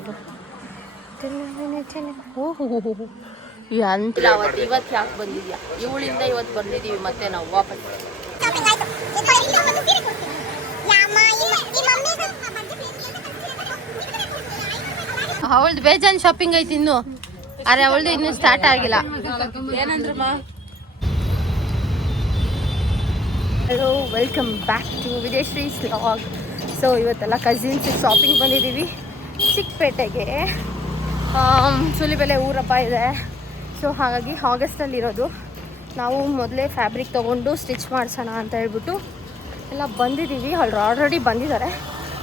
ಯಾವುದು ಅಂತ ಅವತ್ತು ಇವತ್ತು ಯಾಕೆ ಬಂದಿದ್ಯಾ? ಇವಳಿಂದ ಇವತ್ತು ಬಂದಿದ್ದೀವಿ ಮತ್ತೆ ನಾವು ವಾಪಸ್. ಅವಳ್ದು ಬೇಜಾನ್ ಶಾಪಿಂಗ್ ಐತಿ ಇನ್ನು, ಅರೆ ಅವಳ್ದು ಇನ್ನೂ ಸ್ಟಾರ್ಟ್ ಆಗಿಲ್ಲ. ಏನಂದ್ರಮ್ಮ? Hello, welcome back to Vijayashree's vlog. So ಇವತ್ತೆಲ್ಲ ಕಸಿನ್ಸ್ ಶಾಪಿಂಗ್ ಬಂದಿದ್ದೀವಿ ಚಿಕ್ಕಪೇಟೆಗೆ. ಸುಲಿಬೆಲೆ ಊರಪ್ಪ ಇದೆ, ಸೊ ಹಾಗಾಗಿ ಆಗಸ್ಟಲ್ಲಿರೋದು. ನಾವು ಮೊದಲೇ ಫ್ಯಾಬ್ರಿಕ್ ತೊಗೊಂಡು ಸ್ಟಿಚ್ ಮಾಡಿಸೋಣ ಅಂತ ಹೇಳ್ಬಿಟ್ಟು ಎಲ್ಲ ಬಂದಿದ್ದೀವಿ. ಅವ್ರು ಆಲ್ರೆಡಿ ಬಂದಿದ್ದಾರೆ,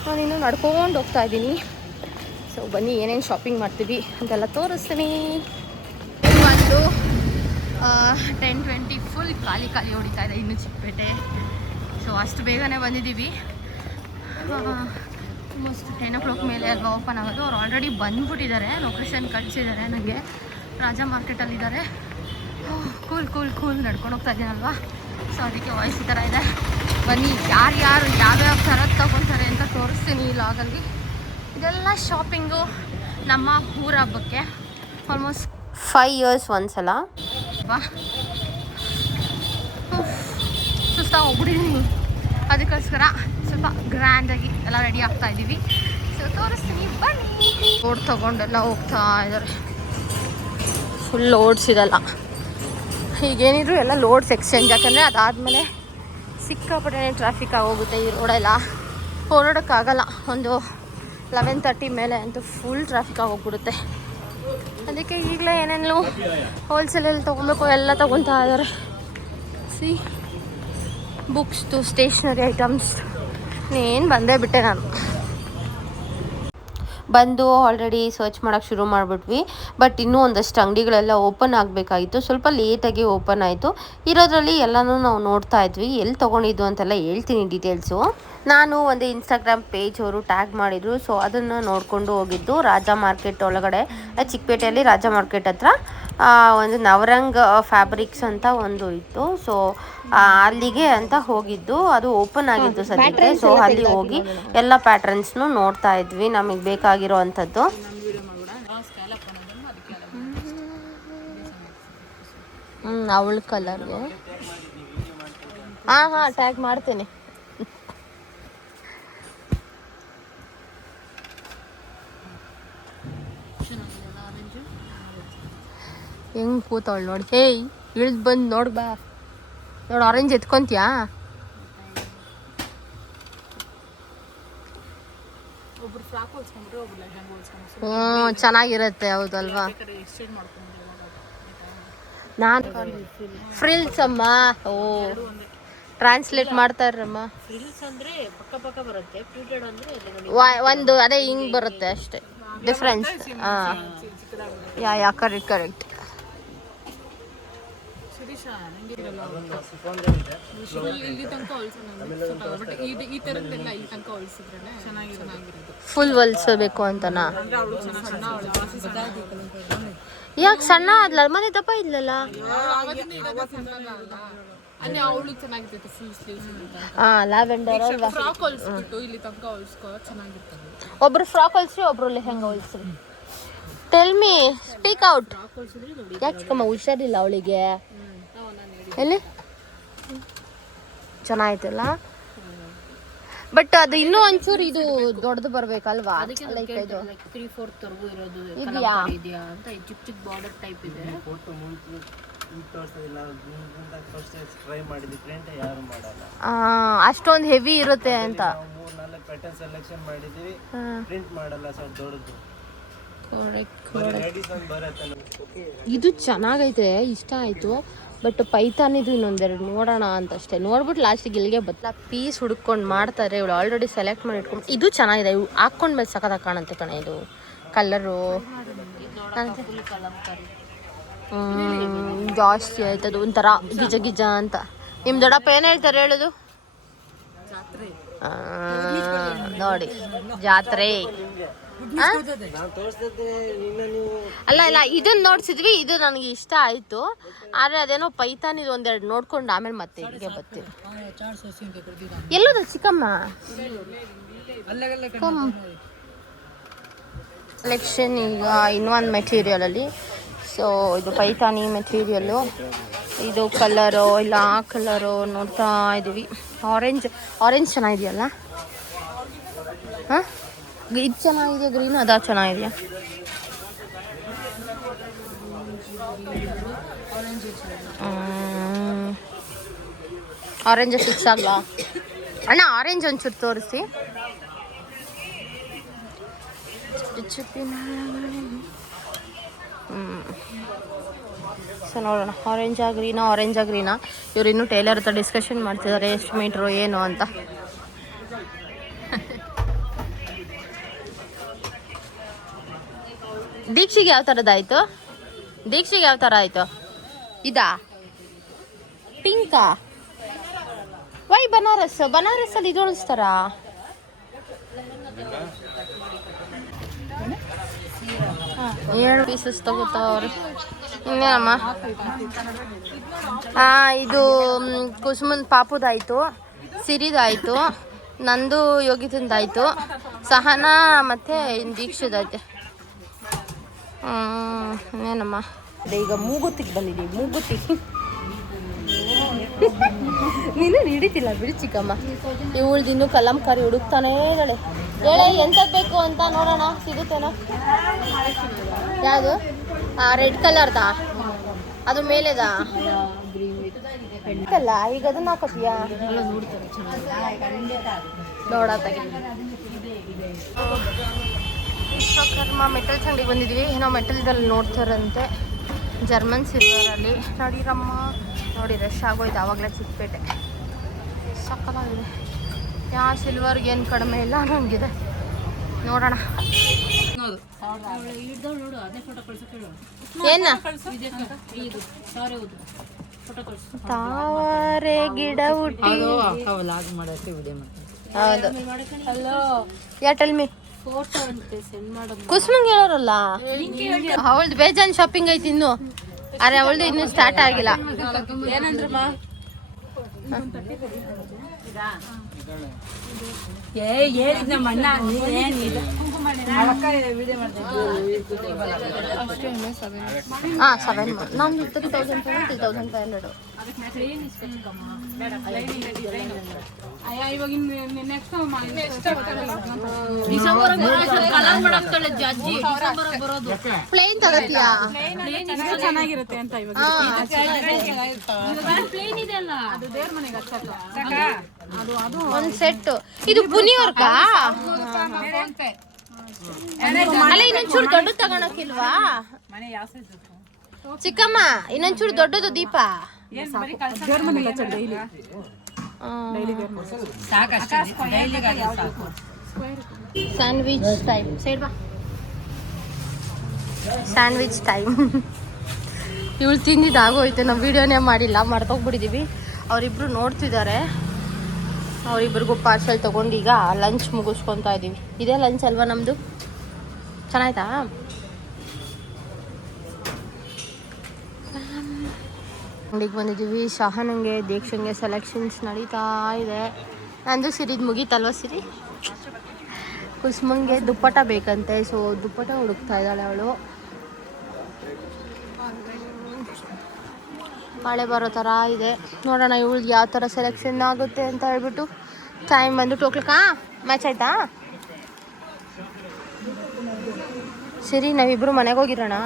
ನಾನು ಇನ್ನೂ ನಡ್ಕೊಂಡು ಹೋಗ್ತಾ ಇದ್ದೀನಿ. ಸೊ ಬನ್ನಿ ಏನೇನು ಶಾಪಿಂಗ್ ಮಾಡ್ತೀವಿ ಅಂತೆಲ್ಲ ತೋರಿಸ್ತೀನಿ. ಒಂದು 10:20 ಫುಲ್ ಖಾಲಿ ಹೊಡಿತಾ ಇದೆ ಇನ್ನು ಚಿಕ್ಕಪೇಟೆ. ಸೊ ಅಷ್ಟು ಬೇಗನೆ ಬಂದಿದ್ದೀವಿ. ಆಲ್ಮೋಸ್ಟ್ 10 o'clock ಮೇಲೆ ಅಲ್ವಾ ಓಪನ್ ಆಗೋದು. ಅವ್ರು ಆಲ್ರೆಡಿ ಬಂದುಬಿಟ್ಟಿದ್ದಾರೆ, ಲೊಕೇಶನ್ ಕಳಿಸಿದ್ದಾರೆ ನನಗೆ. ರಾಜಾ ಮಾರ್ಕೆಟಲ್ಲಿದ್ದಾರೆ. ಕೂಲ್ ನಡ್ಕೊಂಡು ಹೋಗ್ತಾ ಇದ್ದೀನಲ್ವಾ, ಸೊ ಅದಕ್ಕೆ ವಾಯ್ಸ್ ಈ ಥರ ಇದೆ. ಬನ್ನಿ ಯಾರು ಯಾವ್ಯಾವ ಥರದ್ದು ತೊಗೊತಾರೆ ಅಂತ ತೋರಿಸ್ತೀನಿ ಈ ಲಾಗಲ್ಲಿ. ಇದೆಲ್ಲ ಶಾಪಿಂಗು ನಮ್ಮ ಊರ ಹಬ್ಬಕ್ಕೆ. ಆಲ್ಮೋಸ್ಟ್ 5 years ಒಂದ್ಸಲ ಬಾ ಸುಸ್ತಾಗಿ ಹೋಗ್ಬಿಟ್ಟಿದ್ದೀನಿ. ಅದಕ್ಕೋಸ್ಕರ ಸ್ವಲ್ಪ ಗ್ರ್ಯಾಂಡಾಗಿ ಎಲ್ಲ ರೆಡಿ ಆಗ್ತಾ ಇದ್ದೀವಿ. ಸೊ ತೋರಿಸ್ತೀನಿ ಬನ್ನಿ. ರೋಡ್ ತೊಗೊಂಡೆಲ್ಲ ಹೋಗ್ತಾ ಇದ್ದಾರೆ. ಫುಲ್ ಲೋಡ್ಸ್ ಇದೆಲ್ಲ. ಹೀಗೇನಿದ್ರು ಎಲ್ಲ ಲೋಡ್ಸ್ ಎಕ್ಸ್ಚೇಂಜ್, ಯಾಕಂದರೆ ಅದಾದಮೇಲೆ ಸಿಕ್ಕಾಪಟ್ಟೆ ಟ್ರಾಫಿಕ್ ಆಗೋಗುತ್ತೆ ಈ ರೋಡೆಲ್ಲ. ಓಡಾಡೋಕ್ಕಾಗಲ್ಲ. ಒಂದು 11:30 ಮೇಲೆ ಅಂತೂ ಫುಲ್ ಟ್ರಾಫಿಕ್ ಆಗೋಗ್ಬಿಡುತ್ತೆ. ಅದಕ್ಕೆ ಈಗಲೇ ಏನೇನು ಹೋಲ್ಸೇಲಲ್ಲಿ ತೊಗೊಬೇಕು ಎಲ್ಲ ತೊಗೊತಾ ಇದ್ದಾರೆ. ಸಿ ಬುಕ್ಸ್ದು ಸ್ಟೇಷ್ನರಿ ಐಟಮ್ಸ್ ಏನು ಬಂದೇ ಬಿಟ್ಟೆ ನಾನು. ಬಂದು ಆಲ್ರೆಡಿ ಸರ್ಚ್ ಮಾಡೋಕ್ಕೆ ಶುರು ಮಾಡಿಬಿಟ್ವಿ. ಬಟ್ ಇನ್ನೂ ಒಂದಷ್ಟು ಅಂಗಡಿಗಳೆಲ್ಲ ಓಪನ್ ಆಗಬೇಕಾಗಿತ್ತು. ಸ್ವಲ್ಪ ಲೇಟಾಗಿ ಓಪನ್ ಆಯಿತು. ಇರೋದ್ರಲ್ಲಿ ಎಲ್ಲನೂ ನಾವು ನೋಡ್ತಾ ಇದ್ವಿ. ಎಲ್ಲಿ ತೊಗೊಂಡಿದ್ದು ಅಂತೆಲ್ಲ ಹೇಳ್ತೀನಿ ಡೀಟೇಲ್ಸು. ನಾನು ಒಂದು ಇನ್ಸ್ಟಾಗ್ರಾಮ್ ಪೇಜ್ ಅವರು ಟ್ಯಾಗ್ ಮಾಡಿದರು, ಸೊ ಅದನ್ನು ನೋಡಿಕೊಂಡು ಹೋಗಿದ್ದು. ರಾಜಾ ಮಾರ್ಕೆಟ್ ಒಳಗಡೆ, ಚಿಕ್ಕಪೇಟೆಯಲ್ಲಿ ರಾಜಾ ಮಾರ್ಕೆಟ್ ಹತ್ರ ಒಂದು ನವರಂಗ್ ಫ್ಯಾಬ್ರಿಕ್ಸ್ ಅಂತ ಒಂದು ಇತ್ತು. ಸೊ ಅಲ್ಲಿಗೆ ಅಂತ ಹೋಗಿದ್ದು. ಅದು ಓಪನ್ ಆಗಿತ್ತು ಸದ್ಯಕ್ಕೆ. ಸೊ ಅಲ್ಲಿ ಹೋಗಿ ಎಲ್ಲ ಪ್ಯಾಟರ್ನ್ಸ್ನು ನೋಡ್ತಾ ಇದ್ವಿ ನಮಗೆ ಬೇಕಾಗಿರೋ ಅಂಥದ್ದು. ಅವಳ ಕಲರ್ಗೆ ಹಾಂ ಟ್ಯಾಗ್ ಮಾಡ್ತೀನಿ. ಹೆಂಗೆ ಕೂತವಳು ನೋಡಿ. ಹೇಯ್ ಇಳಿದು ಬಂದು ನೋಡಿ ಬಾ. ನೋಡಿ ಆರೆಂಜ್ ಎತ್ಕೊಂತೀಯಾ? ಹ್ಞೂ ಚೆನ್ನಾಗಿರುತ್ತೆ, ಹೌದಲ್ವಾ? ನಾನು ಫ್ರಿಲ್ಸ್ ಅಮ್ಮ. ಓ ಟ್ರಾನ್ಸ್ಲೇಟ್ ಮಾಡ್ತಾರಮ್ಮ. ಒಂದು ಅದೇ ಹಿಂಗೆ ಬರುತ್ತೆ ಅಷ್ಟೇ ಡಿಫ್ರೆನ್ಸ್. ಹಾಂ ಯಾ ಕರೆಕ್ಟ್. ಫುಲ್ ಹೊಲ್ಸಬೇಕು ಅಂತನಾ? ಯಾಕೆ ಸಣ್ಣ ಆದ್ಲ ಮನೆ ದಪ್ಪ ಇದ್ಲಲ್ಲ? ಲ್ಯಾವೆಂಡರ್ ಅಲ್ವಾ? ಒಬ್ರು ಫ್ರಾಕ್ ಹೊಲ್ಸ್ರಿ, ಒಬ್ರು ಲೆಹಂಗಾ ಹೊಲ್ಸ್ರಿ. Tell me, speak out. ಯಾಕೆ ಚಿಕ್ಕಮ್ಮ ಹುಷಾರಿಲ್ಲ ಅವಳಿಗೆ? ಎಲ್ಲಿ ಚೆನ್ನಾಯ್ತಲ್ಲ. ಬಟ್ ಅದು ಇನ್ನೂ ಒಂಚೂರು ಇದು ದೊಡ್ಡದು ಬರ್ಬೇಕಲ್ವಾ? ಲೈಕ್ ಇದು 3/4 ಇರೋದು ಇದೆಯಾ ಅಂತ ಚಿಕ್ಕ ಬಾರ್ಡರ್ ಟೈಪ್ ಇದೆ. ಅಷ್ಟೊಂದು ಹೆವಿ ಇರುತ್ತೆ ಅಂತ. ಇದು ಚೆನ್ನಾಗೈತೆ, ಇಷ್ಟ ಆಯ್ತು. ಬಟ್ ಪೈಥಾನಿದು ಇನ್ನೊಂದೆರಡು ನೋಡೋಣ ಅಂತ ಅಷ್ಟೇ. ನೋಡ್ಬಿಟ್ಟು ಲಾಸ್ಟಿಗೆ ಇಲ್ಲಿಗೆ ಬತ್ತಲ ಪೀಸ್ ಹುಡ್ಕೊಂಡು ಮಾಡ್ತಾರೆ. ಇವಳು ಆಲ್ರೆಡಿ ಸೆಲೆಕ್ಟ್ ಮಾಡಿ ಇಟ್ಕೊಂಡು. ಇದು ಚೆನ್ನಾಗಿದೆ, ಇವು ಹಾಕ್ಕೊಂಡ್ಮೇಲೆ ಸಖತ್ತಾಗಿ ಕಾಣುತ್ತೆ ಕಣ. ಇದು ಕಲರು ಜಾಸ್ತಿ ಆಯ್ತದು, ಒಂಥರ ಗಿಜ ಅಂತ. ನಿಮ್ಮ ದೊಡ್ಡಪ್ಪ ಏನು ಹೇಳ್ತಾರೆ ಹೇಳೋದು? ನೋಡಿ ಜಾತ್ರೆ ಅಲ್ಲ ಇದನ್ನ ನೋಡ್ಸಿದ್ವಿ. ಇದು ನನಗೆ ಇಷ್ಟ ಆಯ್ತು. ಆದ್ರೆ ಅದೇನೋ ಪೈಥಾನ್ ಇದು ಒಂದೆರಡು ನೋಡ್ಕೊಂಡು ಆಮೇಲೆ ಮತ್ತೆ ಇಲ್ಲಿಗೆ ಬರ್ತೀವಿ. ಎಲ್ಲೋದ ಚಿಕ್ಕಮ್ಮ? ಕಲೆಕ್ಷನ್ ಈಗ ಇನ್ನೊಂದು ಮೆಟೀರಿಯಲಲ್ಲಿ. ಸೊ ಇದು ಪೈತಾನಿ ಮೆಟೀರಿಯಲ್ಲು. ಇದು ಕಲರು ಇಲ್ಲ ಆ ಕಲರು ನೋಡ್ತಾ ಇದ್ದೀವಿ. ಆರೆಂಜ್ ಚೆನ್ನಾಗಿದೆಯಲ್ಲ. ಹಾಂ, ಇದು ಚೆನ್ನಾಗಿದೆ ಗ್ರೀನ್, ಅದ ಚೆನ್ನಾಗಿದೆಯಾ? ಆರೆಂಜ್ ಫಿಕ್ಸ್ ಆಗಲ್ಲ ಅಣ್ಣ. ಆರೆಂಜ್ ಒಂಚೂರು ತೋರಿಸಿ. ಸೊ ನೋಡೋಣ, ಆರೆಂಜಾ ಗ್ರೀನಾ. ಇವ್ರು ಇನ್ನೂ ಟೈಲರ್ ಹತ್ರ ಡಿಸ್ಕಷನ್ ಮಾಡ್ತಿದ್ದಾರೆ ಎಷ್ಟು ಮೀಟ್ರು ಏನು ಅಂತ. ದೀಕ್ಷಿಗೆ ಯಾವ ಥರದ್ದಾಯಿತು? ಇದಾ ಪಿಂಕಾ? ವೈ ಬನಾರಸ್ಸಲ್ಲಿ ಇದು ಉಳಿಸ್ತಾರಾ? ಎರಡು ಪೀಸಸ್ ತಗೋತಾವ್ರಿ. ಇನ್ನೇನಮ್ಮ? ಇದು ಕುಸುಮನ್ ಪಾಪುದಾಯಿತು, ಸಿರಿದಾಯಿತು, ನಂದು ಯೋಗಿತಂದಾಯಿತು, ಸಹನಾ ಮತ್ತು ದೀಕ್ಷದಾಯ್ತು. ಇನ್ನೇನಮ್ಮ? ಈಗ ಮೂಗುತ್ತಿಗೆ ಬಂದಿದ್ದೀವಿ. ಮೂಗುತಿ ನೀನು ಹಿಡಿತಿಲ್ಲ ಬಿಡಿ ಚಿಕ್ಕಮ್ಮ. ಇವಳ್ದು ಇನ್ನೂ ಕಲಂಕಾರಿ ಹುಡುಕ್ತಾನೇ ಇದ್ದಾಳೆ. ಹೇಳೆ ಎಂಥದ್ದು ಬೇಕು ಅಂತ ನೋಡೋಣ, ಸಿಗುತ್ತೇನೋ. ಯಾವುದು? ರೆಡ್ ಕಲರ್ದಾ? ಅದು ಮೇಲೆದಾ? ಅಲ್ಲ, ಈಗ ಅದನ್ನ ಹಾಕೋತೀಯಾ? ನೋಡತ್ತಾಗೆ ವಿಶ್ವಕರ್ಮ ಮೆಟಲ್ಸ್ ಅಂಗಡಿಗೆ ಬಂದಿದ್ವಿ. ಏನೋ ಮೆಟಲ್ದಲ್ಲಿ ನೋಡ್ತಾರಂತೆ, ಜರ್ಮನ್ ಸಿಲ್ವರಲ್ಲಿ. ನೋಡಿರಮ್ಮ, ನೋಡಿ ರಶ್ ಆಗೋಯ್ತು ಆವಾಗಲೇ. ಚಿಕ್ಕಪೇಟೆ ಸಕ್ಕತ್ತಾಗಿದೆ. ಯಾವ ಸಿಲ್ವರ್ಗೆ ಏನು ಕಡಿಮೆ ಇಲ್ಲ ಅನ್ನೋಂಗಿದೆ. ನೋಡೋಣ ಏನ ತಾರೆ ಗಿಡ ಹುಟ್ಟಿ. ಹೌದು, ಯಾ ಟೆಲ್ ಮಿ. ಕುಸುಮಂಗ್ ಹೇಳೋರಲ್ಲ, ಅವಳ್ದು ಬೇಜಾನ್ ಶಾಪಿಂಗ್ ಐತಿ ಇನ್ನು. ಅರೆ ಅವಳ್ದು ಇನ್ನೂ ಸ್ಟಾರ್ಟ್ ಆಗಿಲ್ಲ. ಏನಂದ್ರಮ್ಮ? ಹಾಂ 7 ನಾನು 3,500 ಪ್ಲೇನ್ ತಗೋತೀಯಾ? ಚೆನ್ನಾಗಿರುತ್ತೆ ಅಂತ ಒಂದು ಸೆಟ್. ಇದು ಪುನಿಯವ್ರಕಾ? ಅಲ್ಲ, ಇನ್ನೊಂಚೂರು ದೊಡ್ಡದು ತಗೋಣಕ್ಕಿಲ್ವಾ ಚಿಕ್ಕಮ್ಮ? ಇನ್ನೊಂಚೂರು ದೊಡ್ಡದು ದೀಪ. ಸ್ಯಾಂಡ್ವಿಚ್ ಟೈಮ್ ಸೈಡ್ ಬಾ. Sandwich time. ಇವಳು ತಿಂದಿದ್ದು ಆಗೋಯ್ತು, ನಾವು ವಿಡಿಯೋನೇ ಮಾಡಿಲ್ಲ, ಮರ್ತೋಗ್ಬಿಟ್ಟಿದ್ದೀವಿ. ಅವರಿಬ್ರು ನೋಡ್ತಿದ್ದಾರೆ. ಅವರಿಬ್ರಿಗೂ ಪಾರ್ಸಲ್ ತೊಗೊಂಡು ಈಗ ಲಂಚ್ ಮುಗಿಸ್ಕೊತಾ ಇದ್ದೀವಿ. ಇದೇ ಲಂಚ್ ಅಲ್ವಾ ನಮ್ಮದು? ಚೆನ್ನಾಯ್ತಾ? ಅಂಗಡಿಗೆ ಬಂದಿದ್ದೀವಿ. ಶಹನಂಗೆ ದೀಕ್ಷಂಗೆ ಸೆಲೆಕ್ಷನ್ಸ್ ನಡೀತಾ ಇದೆ. ನಂದು ಸಿರಿದು ಮುಗೀತಲ್ವ ಸಿರಿ? ಕುಸುಮಂಗೆ ದುಪ್ಪಟ ಬೇಕಂತೆ, ಸೊ ದುಪ್ಪಟ ಹುಡುಕ್ತಾ ಇದ್ದಾಳೆ ಅವಳು. ಮಳೆ ಬರೋ ಥರ ಇದೆ. ನೋಡೋಣ ಇವಳಿಗೆ ಯಾವ ಥರ ಸೆಲೆಕ್ಷನ್ ಆಗುತ್ತೆ ಅಂತ ಹೇಳ್ಬಿಟ್ಟು. ಟೈಮ್ ಬಂದು 2 o'clock. ಮ್ಯಾಚ್ ಆಯ್ತಾ? ಸರಿ, ನಾವಿಬ್ಬರು ಮನೆಗೆ ಹೋಗಿರೋಣ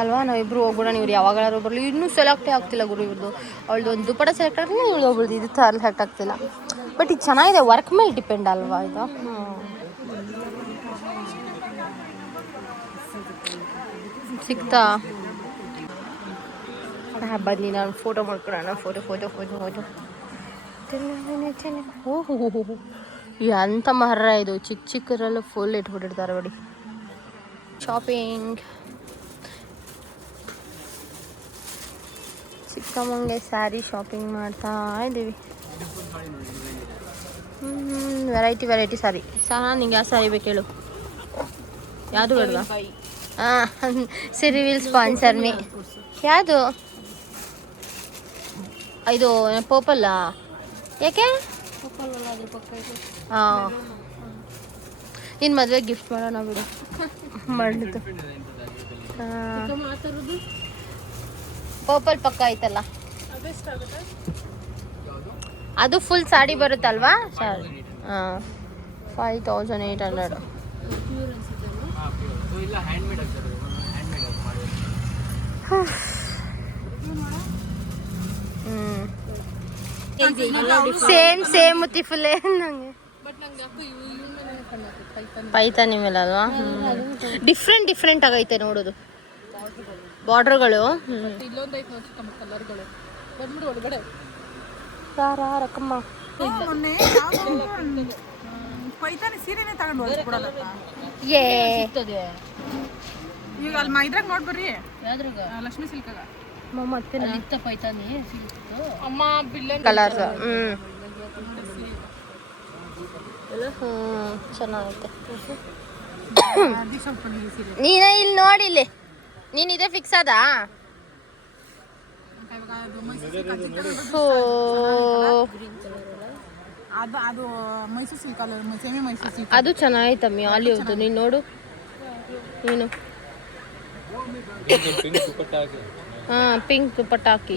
ಅಲ್ವಾ? ನಾವಿಬ್ಬರು ಹೋಗ್ಬಿಡೋಣ. ಇವ್ರು ಯಾವಾಗಾದ್ರೂ ಬರಲಿ. ಇನ್ನೂ ಸೆಲೆಕ್ಟೇ ಆಗ್ತಿಲ್ಲ ಗುರು ಇವ್ರದ್ದು. ಅವಳದು ಒಂದು ದುಪ್ಪಟ ಸೆಲೆಕ್ಟ್ ಆಗಲಿಲ್ಲ, ಇವಳು ಒಬ್ಳದು ಇದು ಥರ ಸೆಲೆಕ್ಟ್ ಆಗ್ತಿಲ್ಲ. ಬಟ್ ಇದು ಚೆನ್ನಾಗಿದೆ, ವರ್ಕ್ ಮೇಲೆ ಡಿಪೆಂಡ್ ಅಲ್ವಾ ಇದು? ಸಿಗ್ತಾ ಬನ್ನಿ, ನಾನು ಫೋಟೋ ಮಾಡ್ಕೊಳ್ಳೋಣ. ಫೋಟೋ ಓಹೋ, ಎಂಥ ಮರ ಇದು! ಚಿಕ್ಕದ್ರಲ್ಲೂ ಫುಲ್ ಇಟ್ಬಿಟ್ಟಿರ್ತಾರೆ ನೋಡಿ. ಶಾಪಿಂಗ್. ಚಿಕ್ಕಮ್ಮಂಗೆ ಸ್ಯಾರಿ ಶಾಪಿಂಗ್ ಮಾಡ್ತಾ ಇದ್ದೀವಿ. ವೆರೈಟಿ ಸ್ಯಾರಿ. ನಿಂಗೆ ಯಾವ ಸ್ಯಾರಿ ಬೇಕು ಹೇಳು? ಯಾವುದು ಬೇಡವಾ? ಹಾಂ, ಸಿರಿ ವಿಲ್ ಸ್ಪಾನ್ಸರ್ ಮೀ. ಯಾವುದು ಇದು? ಪರ್ಪಲ್ಲಾ? ಯಾಕೆ? ಹಾಂ, ನಿನ್ನ ಮದುವೆ ಗಿಫ್ಟ್ ಮಾಡೋಣ ಬಿಡು. ಮಾಡಿದ್ದು ಪರ್ಪಲ್ ಪಕ್ಕ ಐತಲ್ಲ, ಅದು ಫುಲ್ ಸಾಡಿ ಬರುತ್ತಲ್ವಾ? ಸಾರಿ, ಹಾಂ, 5800. ಸೇಮ್ ಮುತ್ತಿ ಫುಲ್ ನಂಗೆ ಪೈತಾನಿ ಮೇಲೆ ಅಲ್ವಾ? ಡಿಫ್ರೆಂಟ್ ಆಗೈತೆ ನೋಡೋದು ಬಾರ್ಡರ್ಗಳು. ರಕಮ್ಮ ಪೈತಾನಿ ಸೀರೆನೇ ತಗೊಂಡು ಹೋಗ್ಬಿಡಲ್ಲ. ಈಗ ಅಲ್ಲಿ ಮೈದ್ರಾಗ ನೋಡ್ಬರ್ರಿ, ಲಕ್ಷ್ಮೀ ಸಿಲ್ಕಾಗ ಮತ್ತೆ ಪೈತಾನಿ ಅಮ್ಮ ಬಿಲ್ಲ ಕಲರ್ಸ್. ಚೆನ್ನಾಗೈತೆ. ನೀನ ಇಲ್ಲಿ ನೋಡಿಲ್ಲಿ, ನೀನ್ ಇದೇ ಫಿಕ್ಸ್ ಅದ? ಅದು ಮೈಸೂರು ಸಿಲ್ಕ್ ಅಲ್ಲ, ಸೆಮಿ ಮೈಸೂರು ಸಿಲ್ಕ್. ಅದು ಚೆನ್ನಾಗೈತಮ್ಮಿ, ಅಲ್ಲಿ ಹೋಯ್ತು. ನೀನು ನೋಡು, ನೀನು ಪಿಂಕ್ ದುಪ್ಪಟ್ಟ ಹಾಕಿ,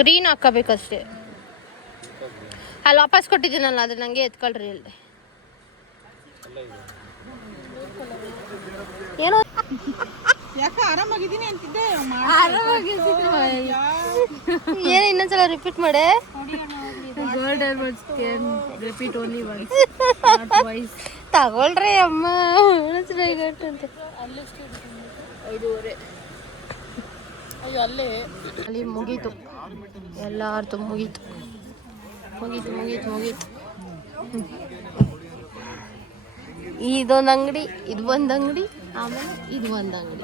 ಗ್ರೀನ್ ಹಾಕಬೇಕಷ್ಟೇ. ಅಲ್ಲಿ ವಾಪಸ್ ಕೊಟ್ಟಿದ್ದೀನಲ್ಲ, ಅದು ನಂಗೆ ಎತ್ಕೊಳ್ರಿ. ಅಲ್ಲಿ ಏನೋ ಯಾಕೆ ಆರಾಮಾಗಿದ್ದೀನಿ ಅಂತಿದ್ದೆ. ಏನು ಇನ್ನೊಂದ್ಸಲ ರಿಪೀಟ್ ಮಾಡೆ. ತಗೊಳ್ರಿ ಅಮ್ಮ, ಅಂತ. 5:30. ಅಯ್ಯೋ ಅಲ್ಲಿ ಮುಗೀತು, ಎಲ್ಲಾರ್ದು ಮುಗೀತು. ಇದೊಂದು ಅಂಗಡಿ, ಇದು ಒಂದು ಅಂಗಡಿ, ಆಮೇಲೆ ಇದು ಒಂದು ಅಂಗಡಿ.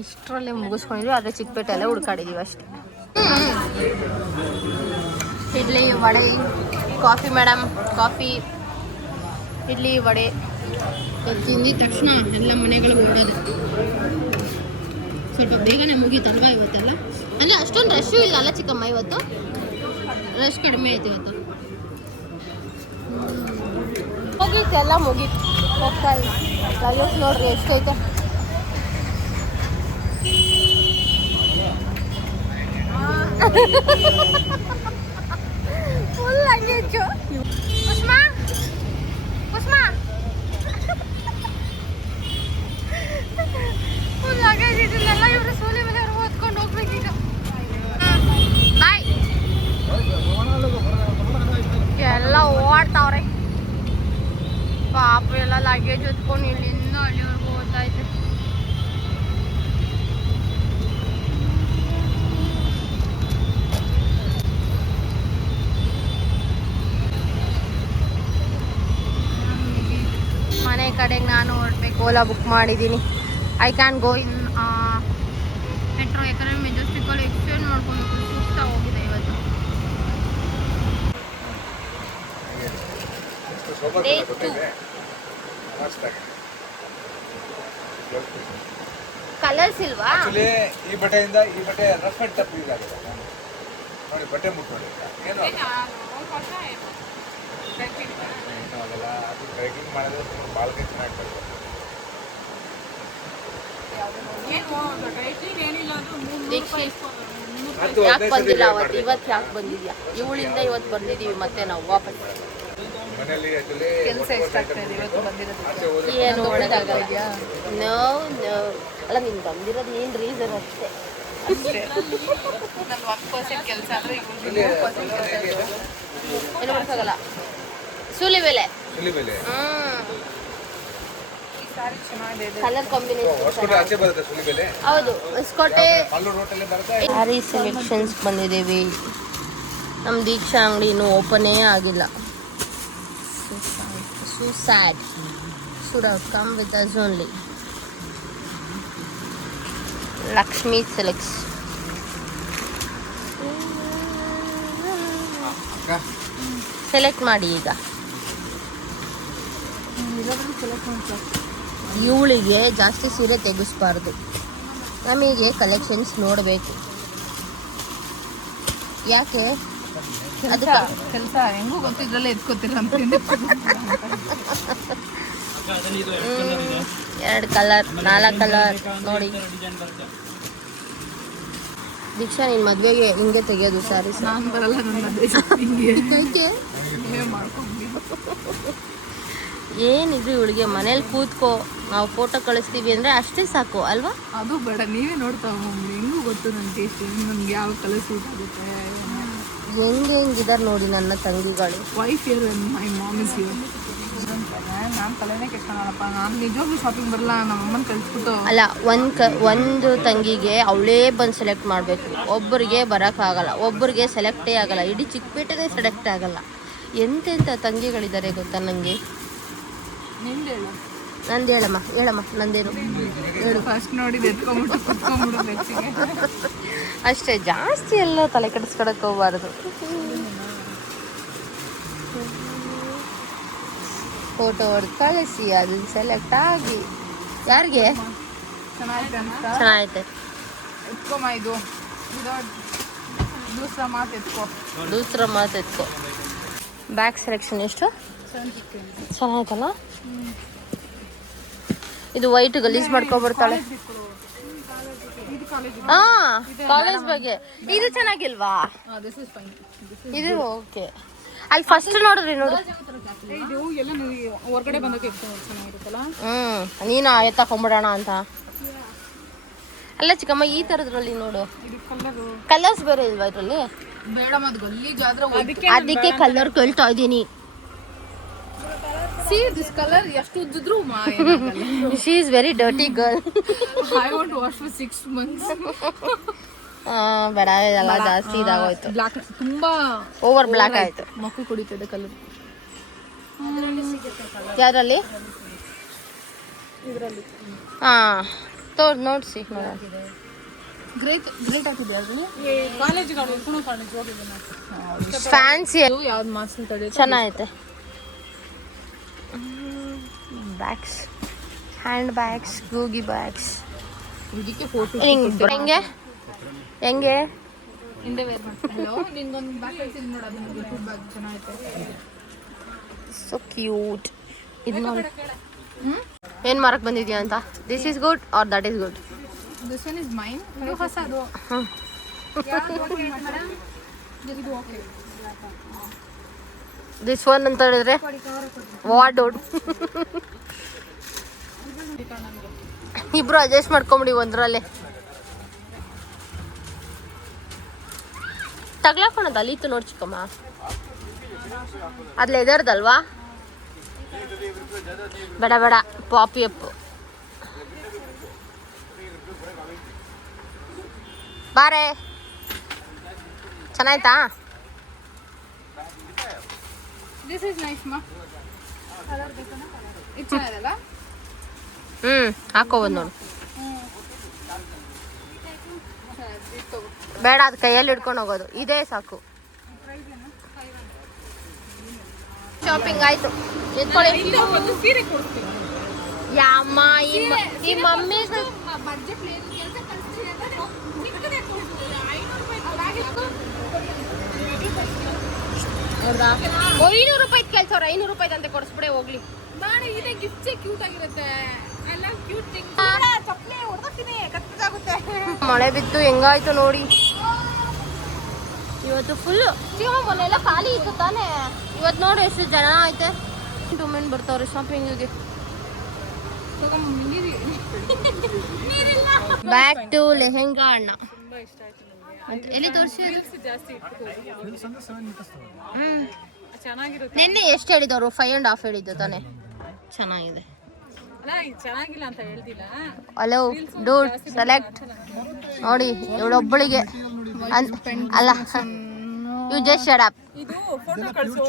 ಇಷ್ಟರಲ್ಲೇ ಮುಗಿಸ್ಕೊಂಡಿದ್ವಿ. ಆದರೆ ಚಿಕ್ಕಪೇಟೆಯಲ್ಲೇ ಹುಡ್ಕಾಡಿದೀವಿ ಅಷ್ಟೇ. Idli vada, coffee madam, coffee, idli vada ತಿಂದಿದ ತಕ್ಷಣ ಎಲ್ಲ ಮನೆಗಳಿಗೆ ಓಡೋದು. ಸ್ವಲ್ಪ ಬೇಗನೆ ಮುಗೀತಲ್ವಾ ಇವತ್ತೆಲ್ಲ? ಅಂದರೆ ಅಷ್ಟೊಂದು ರಶ್ಶು ಇಲ್ಲ ಅಲ್ಲ ಚಿಕ್ಕಮ್ಮ? ಇವತ್ತು ರಶ್ ಕಡಿಮೆ ಐತೆ ಇವತ್ತು. ಮುಗೀತು, ಎಲ್ಲ ಮುಗೀತು. ಹೋಗ್ತಾ ಇಲ್ಲ ಲಗೇಜ್ ನೋಡ್ರಿ ಎಷ್ಟೈತೆ. Full luggage. ಕುಸ್ಮಾ ಫುಲ್ ಲಗೇಜ್ ಇದನ್ನೆಲ್ಲ ಇವರು ಸೂಲಿ ಮೇಲೆ ಓದ್ಕೊಂಡು ಹೋಗ್ಬೇಕೀಗ. ಬಾಯ್. ಎಲ್ಲ ಓಡ್ತಾವ್ರೆ ಪಾಪ. ಎಲ್ಲ ಲಗೇಜ್ ಹೊತ್ಕೊಂಡು ಇಲ್ಲಿಂದ ಅಲ್ಲಿವರೆಗೂ ಓದ್ತಾಯಿದ್ದೆ. ಮನೆ ಕಡೆಗೆ ನಾನು ಹೊರಡ್ಬೇಕು. ಓಲಾ ಬುಕ್ ಮಾಡಿದ್ದೀನಿ. I can go in metro. ಯಾಕಂದರೆ ಮೆಜೆಸ್ಟಿಕಲ್ಲಿ ಎಕ್ಸ್ಚೇಂಜ್ ಮಾಡ್ಕೊಂಡು ಸುಸ್ತಾ ಹೋಗಿದೆ ಇವತ್ತು. ಕಲರ್ಸ್ ಇಲ್ವಾ? ಈ ಬಟ್ಟೆಯಿಂದ ಈ ಬಟ್ಟೆ ರಫ್ ಅಂಡ್ ಟಫ್ ಯೂಸ್ ಆಗಿದೆ ನೋಡಿ. ಬಟ್ಟೆ ಮುಟ್ಕೊಳ್ಳಿ ಏನು ಆಗಲ್ಲ. ಅದು ಟ್ರೆಕಿಂಗ್ ಮಾಡಿದ್ರೆ ತುಂಬ ಬಾಳ್ಕೆ ಚೆನ್ನಾಗಿ ಬರ್ತದೆ. ಯಾಕೆ ಬಂದಿಲ್ಲ ಅವತ್ತು? ಇವತ್ತು ಯಾಕೆ ಬಂದಿದ್ಯಾ? ಇವಳಿಂದ ಇವತ್ತು ಬಂದಿದ್ದೀವಿ ಮತ್ತೆ ನಾವು ವಾಪಸ್. ಮನೆಯಲ್ಲಿ ಕೆಲಸ ಎಷ್ಟಾಗ್ತದೆ ಇವತ್ತು ಬಂದಿರೋದು? ಏನು ನೋ ಅಲ್ಲ, ನೀನು ಬಂದಿರೋದು ಏನು ರೀಸನ್ ಅಷ್ಟೇ. ನನ್ನ 1% ಕೆಲಸ ಅಂದರೆ ಏನು ಮಾಡೋಕ್ಕಾಗಲ್ಲ. ಸೂಲಿ ಬೆಲೆ ಕಲರ್ ಕಾಂಬಿನೇಷನ್. ಹೌದು, ಹೊಸಕೋಟೆ ಸ್ಯಾರಿ ಸೆಲೆಕ್ಷನ್ಸ್ ಬಂದಿದ್ದೀವಿ. ನಮ್ಮ ದೀಕ್ಷಾ ಅಂಗಡಿ ಇನ್ನೂ ಓಪನೇ ಆಗಿಲ್ಲ. So sad. Should have come with us only. Lakshmi Silks. Select ಮಾಡಿ ಈಗ. ಇವಳಿಗೆ ಜಾಸ್ತಿ ಸೀರೆ ತೆಗಿಸ್ಬಾರ್ದು, ನಮಗೆ ಕಲೆಕ್ಷನ್ಸ್ ನೋಡಬೇಕು. ಯಾಕೆ ಅದಕ್ಕೆ ಕೆಲಸ ಹೆಂಗೂ ಗೊತ್ತಿದ್ರಲ್ಲೇ ಎತ್ಕೋತಿಲ್ಲ ಅಂತ 2 ಕಲರ್ 4 ಕಲರ್ ನೋಡಿ. ದೀಕ್ಷಾ ನಿನ್ನ ಮದುವೆಗೆ ಹಿಂಗೆ ತೆಗಿಯೋದು ಸಾರಿ ಸರ್. ನಾನು ಬರಲ್ಲ, ಏನಿದ್ರು ಇವಳಿಗೆ ಮನೇಲಿ ಕೂತ್ಕೋ, ನಾವು ಫೋಟೋ ಕಳಿಸ್ತೀವಿ ಅಂದರೆ ಅಷ್ಟೇ ಸಾಕು ಅಲ್ವಾ? ಅದು ಬೇಡ, ನೀವೇ ನೋಡ್ತಾ ಹೋಗ್ರಿ. ಹೆಂಗೂ ಗೊತ್ತು ನನ್ನ ಟೇಸ್ಟ್, ನನ್ಗೆ ಯಾವ ಕಲರ್ ಸೂಟ್ ಆಗುತ್ತೆ. ಹೆಂಗಿದ್ದಾರೆ ನೋಡಿ ನನ್ನ ತಂಗಿಗಳು. Wife here my mom is here. ನಾನು ತಲೆನೇ ಕೆಟ್ಕೊಳಪ್ಪ, ನಾನು ನಿಜವಾಗ್ಲೂ ಶಾಪಿಂಗ್ ಬರಲ್ಲ, ನಮ್ಮ ಅಮ್ಮನ ಕಳಿಸ್ಬಿಟ್ಟು. ಅಲ್ಲ, ಒಂದು ತಂಗಿಗೆ ಅವಳೇ ಬಂದು ಸೆಲೆಕ್ಟ್ ಮಾಡಬೇಕು, ಒಬ್ಬರಿಗೆ ಬರೋಕ್ಕಾಗಲ್ಲ, ಒಬ್ಬರಿಗೆ ಸೆಲೆಕ್ಟೇ ಆಗಲ್ಲ, ಇಡೀ ಚಿಕ್ಕಪೇಟೆನೇ ಸೆಲೆಕ್ಟ್ ಆಗಲ್ಲ. ಎಂತೆಂಥ ತಂಗಿಗಳಿದ್ದಾರೆ ಗೊತ್ತಾ ನನಗೆ. ನಿಂದು ಹೇಳು. ನಂದು ಹೇಳಮ್ಮ ನಂದೇನು ಹೇಳು. ಫಸ್ಟ್ ನೋಡಿದ್ದು ಎತ್ಕೊಂಡ್ಬಿಟ್ಟು ಕುತ್ಕೊಂಡ್ಬಿಡು ಬೆಚ್ಚಿಗೆ. ಅಷ್ಟೇ, ಜಾಸ್ತಿ ಎಲ್ಲ ತಲೆ ಕೆಡಿಸ್ಕೊಳಕ್ಕೆ ಹೋಗ್ಬಾರ್ದು. ಫೋಟೋ ಹೊಡೆದು ಕಳಿಸಿ, ಅದು ಸೆಲೆಕ್ಟ್ ಆಗಿ ಯಾರಿಗೆ ಚೆನ್ನಾಗಿದೆ ಅಂತ ಚೆನ್ನಾಗೈತೆ. ಎತ್ಕೊಮ್ಮ, ಇದು ದೂಸರ ಮಾತು ಎತ್ಕೊ. ಬ್ಯಾಗ್ ಸೆಲೆಕ್ಷನ್ ಎಷ್ಟು ಚೆನ್ನಾಗೈತಲ್ಲ. ಇದು ವೈಟ್ ಗಲೀಜ್ ಮಾಡ್ಕೊಬರ್ತಾಳೆ. ಹಾ, ಕಾಲೇಜ್ ಬಗ್ಗೆ ಇದು ಚೆನ್ನಾಗಿಲ್ವಾ? ಇದು ಓಕೆ. ಅಲ್ಲಿ ಫಸ್ಟ್ ನೋಡ್ರಿ ನೋಡು, ಇದು ಎಲ್ಲ ಹೊರಗಡೆ ಬಂದಾಗ ಚೆನ್ನಾಗಿರುತ್ತಲ್ಲ. ನೀನು ಎತ್ತಕೊಂಬಿಡೋಣ ಅಂತ ಅಲ್ಲ ಚಿಕ್ಕಮ್ಮ, ಈ ಥರದ್ರಲ್ಲಿ ನೋಡು. ಕಲರ್ಸ್ ಬೇರೆ ಇಲ್ವಾ ಇದರಲ್ಲಿ? ಬೇಡ, ಅದು ಗಲೀಜ್ ಆದ್ರೆ ಅದಕ್ಕೆ ಕಲರ್ ಕೇಳ್ತಾ ಇದ್ದೀನಿ. See this color, ಎಷ್ಟು ಉದ್ದಿದ್ರು She is very dirty girl. I want to wash for 6 months. ಬೇಡ, ಎಲ್ಲ ಜಾಸ್ತಿ ಇದಾಗೋಯ್ತು. ಬ್ಲಾಕ್ ತುಂಬಾ ಓವರ್ ಬ್ಲಾಕ್ ಆಯ್ತು. ಮಕ್ಕಳು ಕುಡಿತದೆ ಕಲರ್. ಯಾರಲ್ಲಿ? ಹಾ, ನೋಡ್ಸಿ. ಗ್ರೇಟ್ ಹಾಕಿದ್ಯಾ ಅದ್ರಲ್ಲಿ? ಕಾಲೇಜ್ಗಳು ಕಾಲೇಜ್ ಹೋಗಿದ್ದೆ. ಫ್ಯಾನ್ಸಿ ಯಾವ್ದು ಮಾಸ್ಕ್ ತಡೆ ಚೆನ್ನಾಗೈತೆ. Bags, handbags, Gucci bags. ಇದಕ್ಕೆ ಫೋಟೋ ಹೆಂಗೆ ಹಿಂದೆ ವೇರ್ ಮಾಡ್ತೀನಿ. ನಿಂಗೊಂದು ಬ್ಯಾಗ್ ಕಳಿಸಿದ್ದೀನಿ ನೋಡು, ಅದು ಯೂಟ್ಯೂಬ್ ಬ್ಯಾಗ್ ಚೆನ್ನಾಗೈತೆ. So cute. ಇದು ನೋಡಿ ಏನು ಮಾರಕ್ಕೆ ಬಂದಿದ್ಯಾ ಅಂತ. This is good or that is good? This one is mine. ಇದು ಹೊಸದು. ಇದು ಓಕೆ. ದಿಸ್ ಒನ್ ಅಂತ ಹೇಳಿದ್ರೆ ವಾರ್ಡೋಡ್. ಇಬ್ರು ಅಡ್ಜಸ್ಟ್ ಮಾಡ್ಕೊಂಬಿಡಿ ಒಂದ್ರಲ್ಲೇ. ತಗ್ಲಾಕೋಣದ ಅಲ್ಲಿತ್ತು ನೋಡಿ ಚಿಕ್ಕಮ್ಮ, ಅದು ಲೆದರ್ದಲ್ವಾ? ಬೇಡ ಪಾಪಿ ಅಪ್ಪು ಬಾರೆ. ಚೆನ್ನಾಯ್ತಾ? ದಿಸ್ ಇಸ್ ನೈಸ್ ಮಾ. ಇದು ಚೆನ್ನಾಗಿದೆಲ್ಲ. ಹಾಕೋಬೋದು ನೋಡು. ಬೇಡ, ಅದು ಕೈಯಲ್ಲಿ ಹಿಡ್ಕೊಂಡು ಹೋಗೋದು, ಇದೇ ಸಾಕು. ಶಾಪಿಂಗ್ ಆಯ್ತು. ಸೀರೆ ಕೊಡ್ತೀನಿ. ಯಾಮ್ಮ ಈ ಮಮ್ಮಿ ₹500 ಕೇಳ್ಸವ್ರ. ₹500 ಅಂತೆ ಕೊಡಿಸ್ಬಿಡೆ ಹೋಗ್ಲಿ. ಇದೆ ಗಿಫ್ಟ್ ಕ್ಯೂಟ್ ಆಗಿರುತ್ತೆ. ಎಲ್ಲ ಕ್ಯೂಟ್ ಥಿಂಗ್. ಚಪ್ಪಲಿ ಹೊಡೆದೋಗ್ತೀನಿ, ಕತ್ತದಾಗುತ್ತೆ. ಮಳೆ ಬಿದ್ದು ಹೆಂಗಾಯ್ತು ನೋಡಿ ಇವತ್ತು. ಫುಲ್ಲು ಮೊನ್ನೆಲ್ಲ ಖಾಲಿ ಇತ್ತು ತಾನೇ. ಇವತ್ತು ನೋಡಿ ಎಷ್ಟು ಜನ ಐತೆ. ಡುಮೆನ್ ಬರ್ತಾವ್ರೆ ಶಾಪಿಂಗಿಗೆ. ಬ್ಯಾಕ್ ಟು ಲೆಹೆಂಗಾ ಅಣ್ಣ. ಎಲ್ಲಿ ತೋರಿಸಿ? ನಿನ್ನೆ ಎಷ್ಟು ಹೇಳಿದವರು? 5.5 ಹೇಳಿದ್ದು ತಾನೆ. ಚೆನ್ನಾಗಿದೆ. ಚೆನ್ನಾಗಿಲ್ಲ ಅಂತ ಹೇಳ್ತಿಲ್ಲ. ಹಲೋ ಡೂಡ್, ಸೆಲೆಕ್ಟ್ ನೋಡಿ ಇವಳೊಬ್ಬಳಿಗೆ ಅಲ್ಲ. You just shut up. ಇದು ಫೋಟೋ ಕಳಿಸು.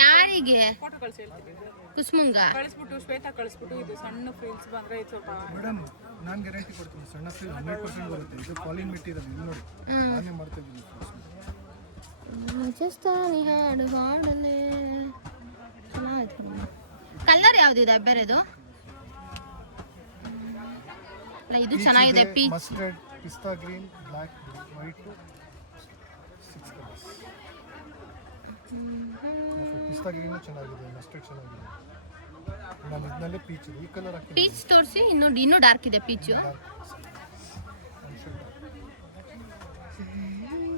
ಯಾರಿಗೆ? ಫೋಟೋ ಕಳಿಸಿ ಹೇಳ್ತೀನಿ. ಕುಸ್ಮುಂಗ ಕಳಿಸ್ಬಿಟ್ಟು ಶ್ವೇತಾ ಕಳಿಸ್ಬಿಟ್ಟು ಇದು ಸಣ್ಣ ಫ್ರಿಲ್ಸ್ ಬಂದ್ರೆ ಇದು ಸ್ವಲ್ಪ. ಮೇಡಮ್, ನಾನು ಗ್ಯಾರಂಟಿ ಕೊಡ್ತೀನಿ, ಸಣ್ಣ ಫ್ರಿಲ್ 100% ಬರುತ್ತೆ. ಇದು ಪಾಲಿನ್ ಮೆಟೀರಿಯಲ್. ಇಲ್ಲಿ ನೋಡಿ, ನಾನೇ ಮಾಡ್ತಿದ್ದೀನಿ. ಕಲರ್ ಯಾವ್ದಿದೆ ಬೇರೆದು? ಇದು ಚೆನ್ನಾಗಿದೆ. ಪೀಚ್, ಮಸ್ಟರ್ಡ್, ಪಿಸ್ತಾ ಗ್ರೀನ್, ಬ್ಲಾಕ್, ವೈಟು 6 ಕಲರ್ಸ್. ಪಿಸ್ತಾ ಗ್ರೀನು ಚೆನ್ನಾಗಿದೆ, ಮಸ್ಟರ್ಡ್ ಚೆನ್ನಾಗಿದೆ. ನಾನು ಇದನ್ನಲ್ಲೇ ಪೀಚ್ ಈ ಕಲರ್ ಹಾಕಿ ಪೀಚ್ ತೋರಿಸಿ. ಇನ್ನೂ ಡಾರ್ಕ್ ಇದೆ ಪೀಚು.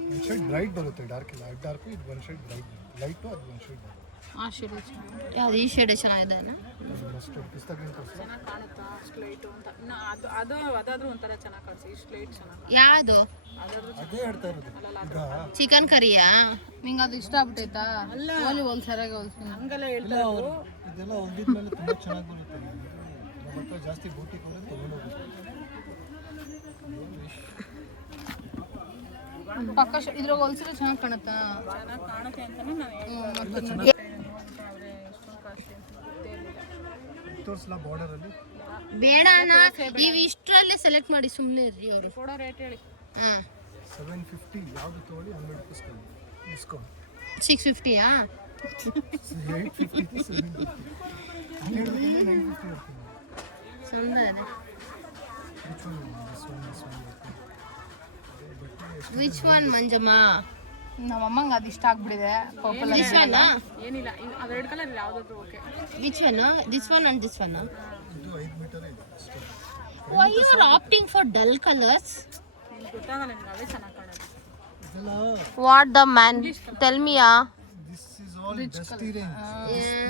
ಒಂದು ಶೇಡ್ ಬ್ರೈಟ್ ಬರುತ್ತೆ, ಡಾರ್ಕ್ ಇಲ್ಲ. ಅದು ಡಾರ್ಕು, ಇದು ಒಂದು ಶೇಡ್ ಬ್ರೈಟ್ ಲೈಟು, ಅದು ಒಂದು ಶೇಡ್ ಬರುತ್ತೆ. ಆ ಶೇಡ್ ಯಾವುದು? ಈ ಶೇಡ್ ಚೆನ್ನಾಗಿದೆ. ಮಸ್ಟರ್ಡ್ ಪಿಸ್ತಾ ಗ್ರೀನ್ ತೋರಿಸಿ. ಚೆನ್ನಾಗಿ ಕಾಣುತ್ತಾ ಸ್ಲೇಟು ಅಂತ. ಇನ್ನು ಅದಾದ್ರೂ ಒಂಥರ ಚೆನ್ನಾಗಿ ಕಾಣಿಸಿ. ಈ ಸ್ಲೇಟ್ ಚೆನ್ನಾಗಿ ಯಾವುದು? ಅದೇ ಹೇಳ್ತಾ ಇರೋದು ಈಗ. ಚಿಕನ್ ಕರಿಯಾ? ನಿಂಗೆ ಅದು ಇಷ್ಟ ಆಗ್ಬಿಟ್ಟೈತಾ? ಹೋಲ್ ಸರಿಯಾಗಿ ಹೋಲ್ಸ್ತೀನಿ. ಹಂಗೆಲ್ಲ ಹೇಳ್ತಾ ಇದ್ರು. ಇದೆಲ್ಲ ಹೊಲ್ದಿದ್ಮೇಲೆ ತುಂಬ ಚೆನ್ನಾಗಿ ಬರುತ್ತೆ. ನಮ್ಮ ಹತ್ರ ಜಾಸ್ತಿ ಬೂಟಿ ಕೂಡ ತೊಗೊಂಡೋಗುತ್ತೆ. ಪಕ್ಕ ಇದ್ರಾಗ ಹೊಲ್ಸಿದ್ರೆ ಚೆನ್ನಾಗಿ ಕಾಣುತ್ತಾ? ಚೆನ್ನಾಗಿ ಕಾಣುತ್ತೆ ಅಂತಾನೆ ನಾನು ತೋರಿಸಲ ಬಾರ್ಡರಲ್ಲಿ. ಬೇಡ ಅಣ್ಣ, ನೀವು ಇಷ್ಟರಲ್ಲೇ ಸೆಲೆಕ್ಟ್ ಮಾಡಿ ಸುಮ್ಮನೆ ಇರ್ರಿ. ಅವರು ಕೊಡೋ ರೇಟ್ ಹೇಳಿ. ಹಾಂ 750 ಯಾವುದು ತೊಗೊಳ್ಳಿ 100 ಡಿಸ್ಕೌಂಟ್. 650ಯಾ? 850 750 950 ಚಂದ ಇದೆ. Which one Manjamma? ನಮ್ಮ ಅಮ್ಮಂಗೆ ಅದು ಇಷ್ಟ ಆಗ್ಬಿಟ್ಟಿದೆ. This one? ಏನಿಲ್ಲ, ಅವೆರಡು ಕಲರ್ ಯಾವುದಾದ್ರು okay. Which one? This one and this one? ಇದು 5 ಮೀಟರ್ ಇದೆ. Why you are opting for dull colours? ನಿಮ್ಗೆ ಗೊತ್ತಾಗಲ್ಲ, ನಿಮ್ಗೆ ಅವೇ ಚೆನ್ನಾಗಿ ಕಾಣೋದು. ಇದೆಲ್ಲ what the man tell me ಯಾ? this is all dusty range.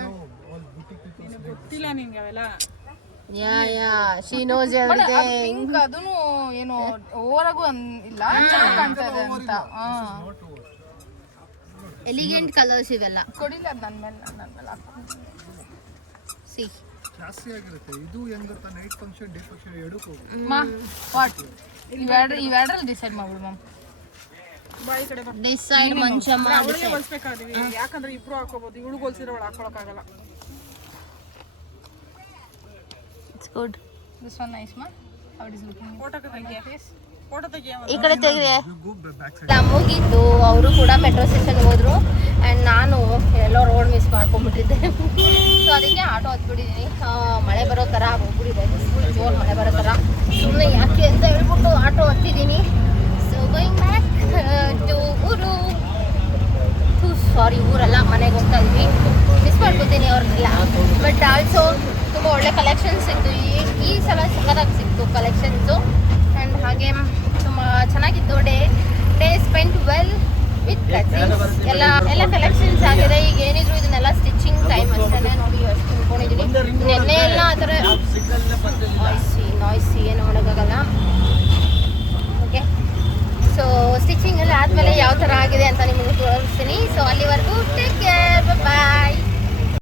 No, all boutique people's made. ಗೊತ್ತಿಲ್ಲ ನಿಮ್ಗೆ ಅವೆಲ್ಲ. Yeah she knows everything. Pink ಅದೂನು ಏನು ಓವರಾಗೂ ಇಲ್ಲ, ಚೆನ್ನಾಗಿ ಕಾಣ್ತಾ ಇದೆ ಅಂತ. Not over. ಎಲಿಗೆಂಟ್ ಕಲರ್ಸ್ ಇವೆಲ್ಲ. ಕೊಡಿಲ್ಲ ಅದು ನನ್ನ ಮೇಲೆ ಹಾಕೊಂಡು. ಸಿ ಕ್ಲಾಸಿ ಆಗಿರುತ್ತೆ. ಇದು ಹೆಂಗ್ ಗೊತ್ತಾ, ನೈಟ್ ಫಂಕ್ಷನ್ ಡೇ ಫಂಕ್ಷನ್ ಎರಡಕ್ಕೂ ಹೋಗುತ್ತೆ. ಮಾ ವಾಟ್ ಇವೆರಡರಲ್ಲಿ ಡಿಸೈಡ್ ಮಾಡ್ಬಿಡು ಮ್ಯಾಮ್. ಬಾಯಿ ಕಡೆ ಬಾ. ಡಿಸೈಡ್ ಮಂಚಮ್ಮ. ಅವಳಿಗೆ ಹೊಲ್ಸ್ಬೇಕಾದ್ವಿ, ಯಾಕಂದ್ರೆ ಇಬ್ರು ಹಾಕೋಬಹುದು. ಇವಳು ಹೊಲ್ಸಿದ್ರೆ ಅವಳು ಹಾಕೊಳಕ್ಕಾಗಲ್ಲ. It's good. This one nice ಮಾ. How it is looking? Photo ತೆಗಿ. ಫೋಟೋ ತೆಗಿ. ಈ ಕಡೆ ತೆಗೆದೆ. You go back side. ಎಲ್ಲ ಮುಗಿದ್ದು ಅವರು ಕೂಡ ಮೆಟ್ರೋ ಸ್ಟೇಷನ್ಗೆ ಹೋದ್ರು. ಆ್ಯಂಡ್ ನಾನು ಎಲ್ಲೋ ರೋಡ್ ಮಿಸ್ ಮಾಡ್ಕೊಂಡ್ಬಿಟ್ಟಿದ್ದೆ. ಸೊ ಅದಕ್ಕೆ ಆಟೋ ಹತ್ಬಿಟ್ಟಿದ್ದೀನಿ. ಮಳೆ ಬರೋ ಥರ ಹೋಗ್ಬಿಟ್ಟಿದೆ, ಫುಲ್ ಜೋರು ಮಳೆ ಬರೋ ಥರ. ಸುಮ್ಮನೆ ಯಾಕೆ ಅಂತ ಹೇಳ್ಬಿಟ್ಟು ಆಟೋ ಹತ್ತಿದ್ದೀನಿ. ಸೊ ಗೋಯಿಂಗ್ ಬ್ಯಾಕ್ ಟು ಊರು. ಸಾರಿ, ಊರಲ್ಲ, ಮನೆಗೆ ಹೋಗ್ತಾ ಇದ್ವಿ. ಮಿಸ್ ಮಾಡ್ಕೊತೀನಿ ಅವ್ರನ್ನೆಲ್ಲ. ಬಟ್ ಆಲ್ಸೋ ತುಂಬ ಒಳ್ಳೆ ಕಲೆಕ್ಷನ್ಸ್ ಸಿಕ್ತು. ಈ ಸಲ ಸಖತ್ತಾಗಿ ಸಿಕ್ತು ಕಲೆಕ್ಷನ್ಸು. ಆ್ಯಂಡ್ ಹಾಗೆ ತುಂಬ ಚೆನ್ನಾಗಿತ್ತು. Day spent well with cousins. ಎಲ್ಲ ಕಲೆಕ್ಷನ್ಸ್ ಆಗಿದೆ.